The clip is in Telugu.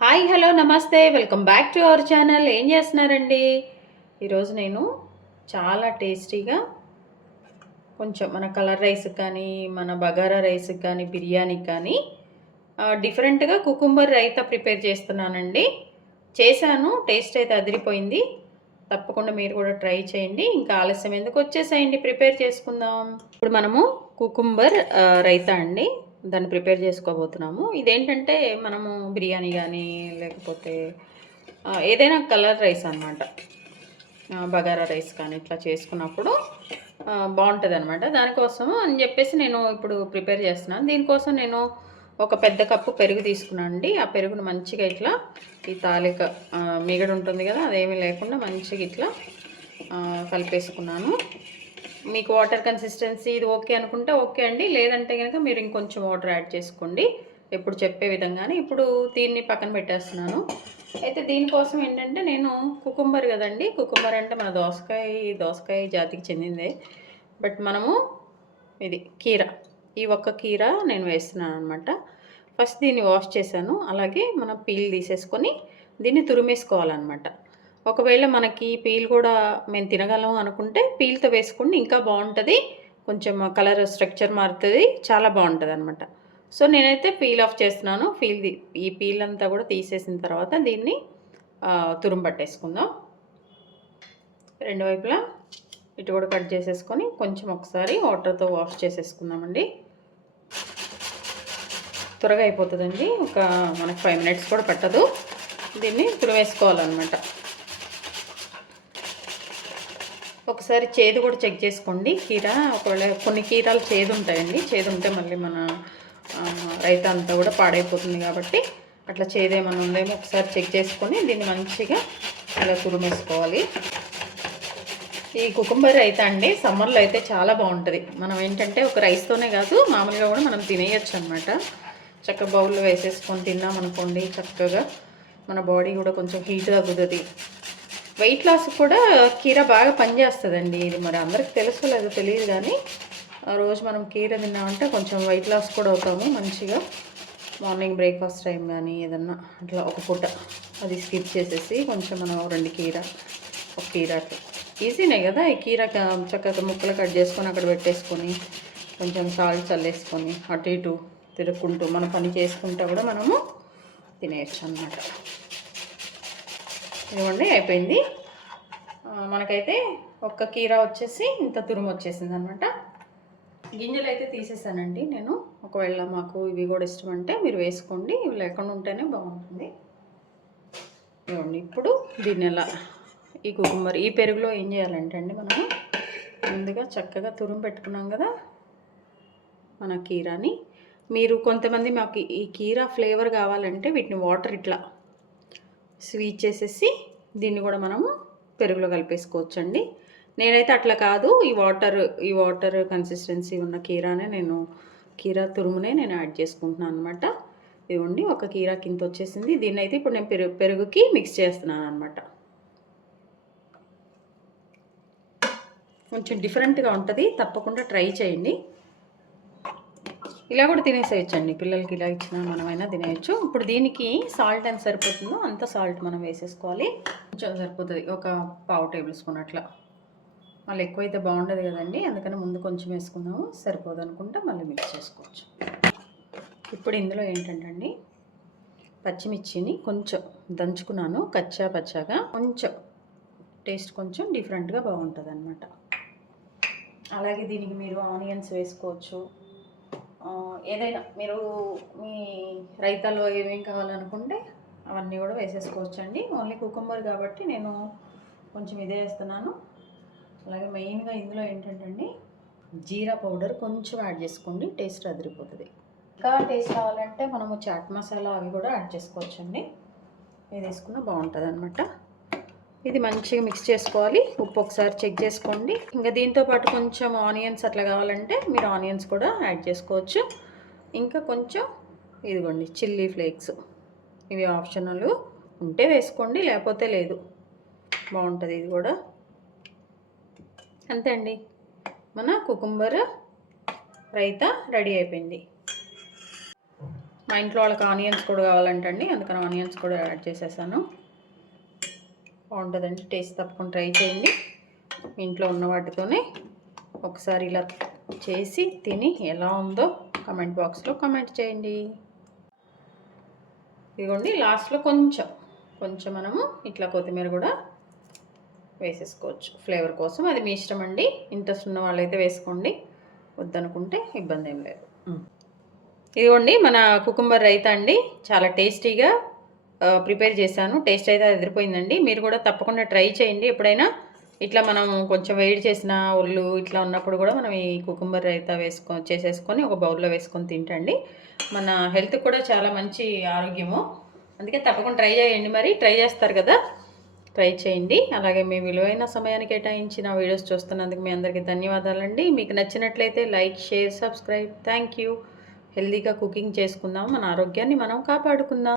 హాయ్ హలో నమస్తే welcome back to our channel. ఏం చేస్తున్నారండి? ఈరోజు నేను చాలా టేస్టీగా కొంచెం మన కలర్ రైస్కి కానీ మన బగారా రైస్కి కానీ బిర్యానీకి కానీ డిఫరెంట్గా కుకుంబర్ రైతా ప్రిపేర్ చేస్తున్నానండి. చేశాను, టేస్ట్ అయితే అదిరిపోయింది. తప్పకుండా మీరు కూడా ట్రై చేయండి. ఇంకా ఆలస్యం ఎందుకు, వచ్చేసేయండి, ప్రిపేర్ చేసుకుందాం. ఇప్పుడు మనము కుకుంబర్ రైతా అండి, దాన్ని ప్రిపేర్ చేసుకోబోతున్నాము. ఇదేంటంటే మనము బిర్యానీ కానీ లేకపోతే ఏదైనా కలర్ రైస్ అనమాట, బగారా రైస్ కానీ ఇట్లా చేసుకున్నప్పుడు బాగుంటుంది అనమాట. దానికోసము అని చెప్పేసి నేను ఇప్పుడు ప్రిపేర్ చేస్తున్నాను. దీనికోసం నేను ఒక పెద్ద కప్పు పెరుగు తీసుకున్నాను అండి. ఆ పెరుగును మంచిగా ఇట్లా ఈ తాలిక మిగడ ఉంటుంది కదా, అదేమీ లేకుండా మంచిగా ఇట్లా కలిపేసుకున్నాను. మీకు వాటర్ కన్సిస్టెన్సీ ఇది ఓకే అనుకుంటే ఓకే అండి, లేదంటే కనుక మీరు ఇంకొంచెం వాటర్ యాడ్ చేసుకోండి, ఎప్పుడు చెప్పే విధంగానే. ఇప్పుడు దీన్ని పక్కన పెట్టేస్తున్నాను. అయితే దీనికోసం ఏంటంటే నేను కుకుంబర్ కదండి, కుకుంబర్ అంటే మన దోసకాయ జాతికి చెందిందే. బట్ మనము ఇది ఈ ఒక్క కీర నేను వేస్తున్నాను అనమాట. ఫస్ట్ దీన్ని వాష్ చేశాను. అలాగే మనం పీల్ తీసేసుకొని దీన్ని తురిమేసుకోవాలన్నమాట. ఒకవేళ మనకి పీల్ కూడా మేము తినగలం అనుకుంటే పీల్తో వేసుకుంటే ఇంకా బాగుంటుంది, కొంచెం కలర్ స్ట్రక్చర్ మారుతుంది, చాలా బాగుంటుంది అనమాట. సో నేనైతే పీల్ ఆఫ్ చేస్తున్నాను. ఈ పీల్ అంతా కూడా తీసేసిన తర్వాత దీన్ని తురుము పట్టేసుకుందాం. రెండు వైపులా ఇటు కూడా కట్ చేసేసుకొని కొంచెం ఒకసారి వాటర్తో వాష్ చేసేసుకుందామండి. త్వరగా అయిపోతుందండి, ఒక మనకు 5 మినిట్స్ కూడా పట్టదు. దీన్ని తురివేసుకోవాలన్నమాట. ఒకసారి చేదు కూడా చెక్ చేసుకోండి. కీర ఒకవేళ కొన్ని కీరాలు చేదు ఉంటాయండి, చేదు ఉంటే మళ్ళీ మన రైతా అంతా కూడా పాడైపోతుంది. కాబట్టి అట్లా చేదేమన్నా ఉందేమో ఒకసారి చెక్ చేసుకొని దీన్ని మంచిగా ఇలా తురిమేసుకోవాలి. ఈ కుకుంబర్ రైతా అండి సమ్మర్లో అయితే చాలా బాగుంటుంది. మనం ఏంటంటే ఒక రైస్తోనే కాదు, మామూలుగా కూడా మనం తినేయచ్చు అనమాట. చక్కగా బౌల్లో వేసేసుకొని తిన్నామనుకోండి, చక్కగా మన బాడీ కూడా కొంచెం హీట్ తగ్గుతుంది. వెయిట్ లాస్ కూడా కీర బాగా పనిచేస్తుందండి. ఇది మరి అందరికి తెలుసో లేదో తెలియదు, కానీ రోజు మనం కీర తిన్నామంటే కొంచెం వెయిట్ లాస్ కూడా అవుతాము మంచిగా. మార్నింగ్ బ్రేక్ఫాస్ట్ టైం కానీ ఏదన్నా అట్లా ఒక పూట అది స్కిప్ చేసేసి కొంచెం మనం 2 కీర, ఒక కీర అట్లా ఈజీనే కదా. ఈ కీర చక్కగా ముక్కలు కట్ చేసుకొని అక్కడ పెట్టేసుకొని కొంచెం సాల్ట్ చల్లేసుకొని అటు ఇటు తిరుక్కుంటూ మన పని చేసుకుంటూ కూడా మనము తినేయచ్చు అన్నమాట. ఇదిగోండి అయిపోయింది. మనకైతే ఒక్క కీర వచ్చేసి ఇంత తురుము వచ్చేసింది అనమాట. గింజలు అయితే తీసేసానండి నేను. ఒకవేళ మాకు ఇవి కూడా ఇష్టం అంటే మీరు వేసుకోండి, ఇవి లేకుండా ఉంటేనే బాగుంటుంది. ఇవ్వండి. ఇప్పుడు దీన్ని ఎలా ఈ కుకుంబర్ ఈ పెరుగులో ఏం చేయాలంటే అండి, మనము ముందుగా చక్కగా తురుము పెట్టుకున్నాం కదా మన కీరాని. మీరు కొంతమంది మాకు ఈ కీరా ఫ్లేవర్ కావాలంటే వీటిని వాటర్ ఇట్లా స్వీట్ చేసేసి దీన్ని కూడా మనము పెరుగులో కలిపేసుకోవచ్చండి. నేనైతే అట్లా కాదు, ఈ వాటర్ కన్సిస్టెన్సీ ఉన్న కీరా తురుమునే నేను యాడ్ చేసుకుంటున్నాను అనమాట. ఇవ్వండి, ఒక కీరా కింద వచ్చేసింది. దీన్ని అయితే ఇప్పుడు నేను పెరుగుకి మిక్స్ చేస్తున్నాను అనమాట. కొంచెం డిఫరెంట్గా ఉంటుంది, తప్పకుండా ట్రై చేయండి. ఇలా కూడా తినేసేయచ్చండి, పిల్లలకి ఇలా ఇచ్చినా మనమైనా తినేయచ్చు. ఇప్పుడు దీనికి సాల్ట్ ఎంత సరిపోతుందో అంత సాల్ట్ మనం వేసేసుకోవాలి. కొంచెం సరిపోతుంది, ఒక 1/2 టేబుల్ స్పూన్ అట్లా. మళ్ళీ ఎక్కువైతే బాగుండదు కదండి, అందుకని ముందు కొంచెం వేసుకున్నాము. సరిపోదు అనుకుంటే మళ్ళీ మిక్స్ చేసుకోవచ్చు. ఇప్పుడు ఇందులో ఏంటంటే అండి, పచ్చిమిర్చిని కొంచెం దంచుకున్నాను పచ్చాగా, కొంచెం టేస్ట్ కొంచెం డిఫరెంట్గా బాగుంటుంది అనమాట. అలాగే దీనికి మీరు ఆనియన్స్ వేసుకోవచ్చు. ఏదైనా మీరు మీ రైతాలో ఏమేమి కావాలనుకుంటే అవన్నీ కూడా వేసేసుకోవచ్చు అండి. ఓన్లీ కుకుంబర్ కాబట్టి నేను కొంచెం ఇదే వేస్తున్నాను. అలాగే మెయిన్గా ఇందులో ఏంటంటే అండి, జీరా పౌడర్ కొంచెం యాడ్ చేసుకోండి, టేస్ట్ అదిరిపోతుంది. ఇంకా టేస్ట్ కావాలంటే మనము చాట్ మసాలా అవి కూడా యాడ్ చేసుకోవచ్చు అండి. ఇది వేసుకున్న బాగుంటుంది అనమాట. ఇది మంచిగా మిక్స్ చేసుకోవాలి. ఉప్పు ఒకసారి చెక్ చేసుకోండి. ఇంకా దీంతోపాటు కొంచెం ఆనియన్స్ అట్లా కావాలంటే మీరు ఆనియన్స్ కూడా యాడ్ చేసుకోవచ్చు. ఇంకా కొంచెం ఇదిగోండి చిల్లీ ఫ్లేక్స్, ఇవి ఆప్షనల్, ఉంటే వేసుకోండి లేకపోతే లేదు, బాగుంటుంది ఇది కూడా. అంతే అండి, మన కుకుంబర్ రైతా రెడీ అయిపోయింది. మా ఇంట్లో వాళ్ళకి ఆనియన్స్ కూడా కావాలంటండి, అందుకని ఆనియన్స్ కూడా యాడ్ చేసేసాను. బాగుంటుందండి, టేస్ట్ తప్పకుండా ట్రై చేయండి. మీ ఇంట్లో ఉన్న వాటితోనే ఒకసారి ఇలా చేసి తిని ఎలా ఉందో కమెంట్ బాక్స్లో కమెంట్ చేయండి. ఇదిగోండి, లాస్ట్లో కొంచెం మనము ఇట్లా కొత్తిమీర కూడా వేసేసుకోవచ్చు ఫ్లేవర్ కోసం. అది మీ ఇష్టం అండి, ఇంట్రెస్ట్ ఉన్న వాళ్ళైతే వేసుకోండి, వద్దనుకుంటే ఇబ్బంది ఏం లేదు. ఇదిగోండి మన కుకుంబర్ రైతా అండి, చాలా టేస్టీగా ప్రిపేర్ చేశాను. టేస్ట్ అయితే ఎదిరిపోయిందండి. మీరు కూడా తప్పకుండా ట్రై చేయండి. ఎప్పుడైనా ఇట్లా మనం కొంచెం వేడి చేసిన ఒళ్ళు ఇట్లా ఉన్నప్పుడు కూడా మనం ఈ కుకుంబర్ రైతా చేసేసుకొని ఒక బౌల్లో వేసుకొని తింటండి. మన హెల్త్కి కూడా చాలా మంచి ఆరోగ్యము. అందుకే తప్పకుండా ట్రై చేయండి. మరి ట్రై చేస్తారు కదా, ట్రై చేయండి. అలాగే మీ విలువైన సమయాన్ని కేటాయించి నా వీడియోస్ చూస్తున్నందుకు మీ అందరికీ ధన్యవాదాలండి. మీకు నచ్చినట్లయితే like, share, subscribe. Thank you. హెల్తీగా కుకింగ్ చేసుకుందాం, మన ఆరోగ్యాన్ని మనం కాపాడుకుందాం.